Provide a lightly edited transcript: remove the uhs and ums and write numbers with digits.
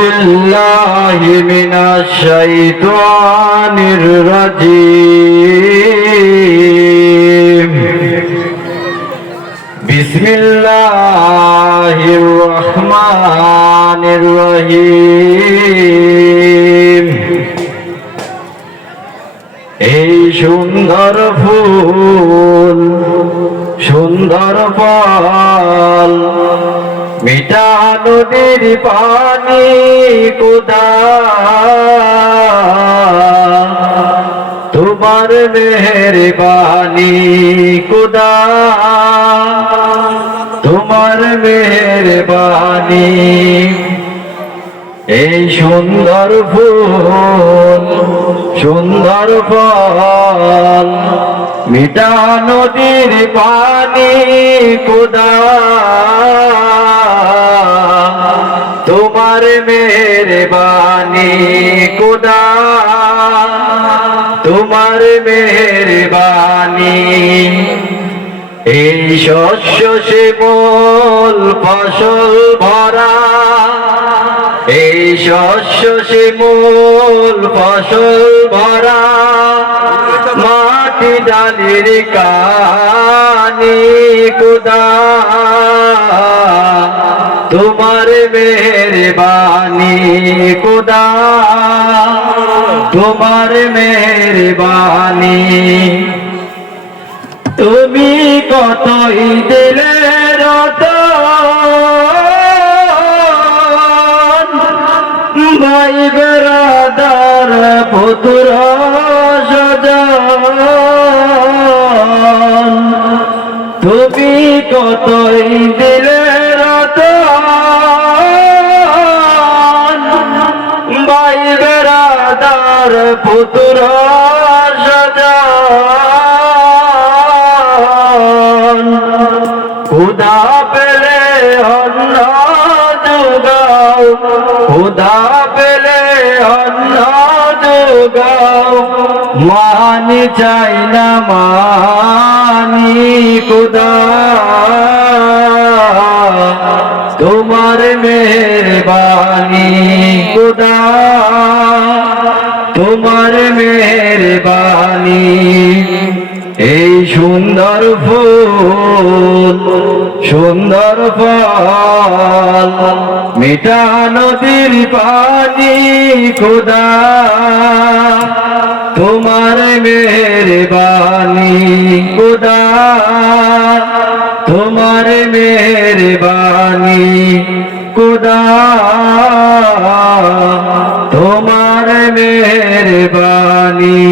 بالله من الشيطان الرجيم بسم الله الرحمن الرحيم এই সুন্দর ফুল সুন্দর ফল মিঠা নদীর পানি খোদা তোমার মেহেরবানি খোদা তোমার মেহেরবানি এই সুন্দর ফুল সুন্দর ফল মিঠা নদীর পানি খোদা তোমার মেহেরবানি খোদা তোমার মেহেরবানি এই শস্য শ্যামল ফসল ভরা এই শস্য শ্যামল ফসল ভরা মাটি ডালির কানি খোদা তোমার মেহেরবানি খোদা তোমার মেহেরবানি তুমি কতই দিলে রতন ভাই বেরাদার পুত্র সজন তুমি কতই দিলে রতন ভাই বেরাদার পুত্র সজন খোদা পেলে অন্ন যোগাও খোদা পেলে অন্ন যোগাও মানি চাই না মানি খোদা তোমার মেহেরবানি খোদা তোমার মেহেরবানি এই সুন্দর ফুল সুন্দর ফল মিঠা নদীর পানি খোদা তোমার মেহেরবানি খোদা তোমার মেহেরবানি খোদা তোমার মেহেরবানি।